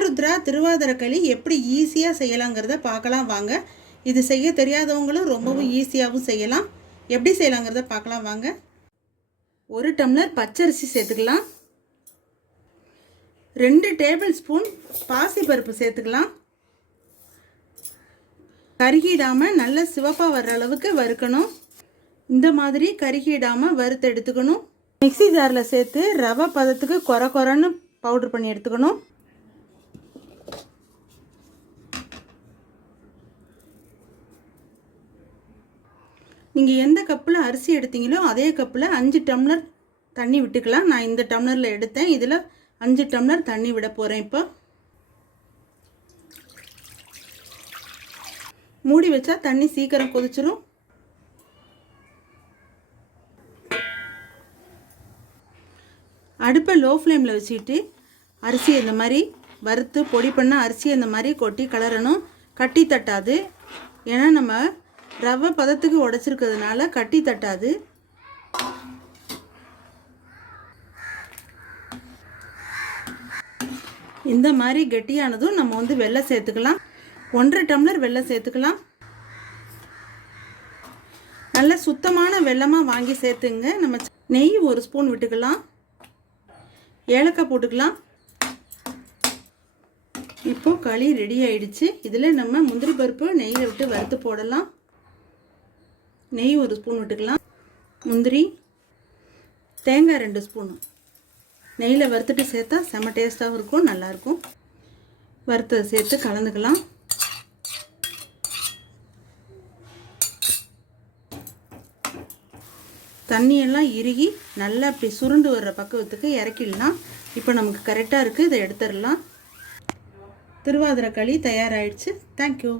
ஆருத்ரா திருவாதிரை களி எப்படி ஈஸியாக செய்யலாங்கிறத பார்க்கலாம் வாங்க. இது செய்ய தெரியாதவங்களும் ரொம்பவும் ஈஸியாகவும் செய்யலாம். எப்படி செய்யலாங்கிறத பார்க்கலாம் வாங்க. 1 டம்ளர் பச்சரிசி சேர்த்துக்கலாம். 2 டேபிள் ஸ்பூன் பாசிப்பருப்பு சேர்த்துக்கலாம். கருகிடாமல் நல்ல சிவப்பாக வர்ற அளவுக்கு வறுக்கணும். இந்த மாதிரி கருகிடாமல் வறுத்து எடுத்துக்கணும். மிக்ஸி ஜாரில் சேர்த்து ரவை பதத்துக்கு கொரன்னு பவுடர் பண்ணி எடுத்துக்கணும். நீங்கள் எந்த கப்பில் அரிசி எடுத்தீங்களோ அதே கப்பில் 5 டம்ளர் தண்ணி விட்டுக்கலாம். நான் இந்த டம்ளரில் எடுத்தேன். இதில் 5 டம்ளர் தண்ணி விட போகிறேன். இப்போ மூடி வச்சா தண்ணி சீக்கிரம் கொதிச்சிடும். அடுப்பை லோ ஃப்ளேமில் வச்சுக்கிட்டு அரிசி இந்த மாதிரி வறுத்து பொடி பண்ண அரிசி இந்த மாதிரி கொட்டி கலரணும். கட்டி தட்டாது. ஏன்னா நம்ம ரவை பதத்துக்கு உடைச்சிருக்கிறதுனால கட்டி தட்டாது. இந்த மாதிரி கெட்டியானதும் நம்ம வெல்லம் சேர்த்துக்கலாம். 1.5 டம்ளர் வெல்லம் சேர்த்துக்கலாம். நல்ல சுத்தமான வெல்லமாக வாங்கி சேர்த்துங்க. நம்ம நெய் 1 ஸ்பூன் விட்டுக்கலாம். ஏலக்காய் போட்டுக்கலாம். இப்போ களி ரெடி ஆயிடுச்சு. இதில் நம்ம முந்திரி பருப்பு நெய்யில் விட்டு வறுத்து போடலாம். நெய் 1 ஸ்பூன் விட்டுக்கலாம். முந்திரி, தேங்காய் 2 ஸ்பூன் நெய்யில் வறுத்துட்டு சேர்த்தா செம்ம டேஸ்ட்டாகவும் இருக்கும், நல்லாயிருக்கும். வறுத்ததை சேர்த்து கலந்துக்கலாம். தண்ணியெல்லாம் இறுகி நல்லா அப்படி சுருண்டு வர்ற பக்குவத்துக்கு இறக்கிடலாம். இப்போ நமக்கு கரெக்டாக இருக்குது. இதை எடுத்துடலாம். திருவாதிரை களி தயாராகிடுச்சு. தேங்க்யூ.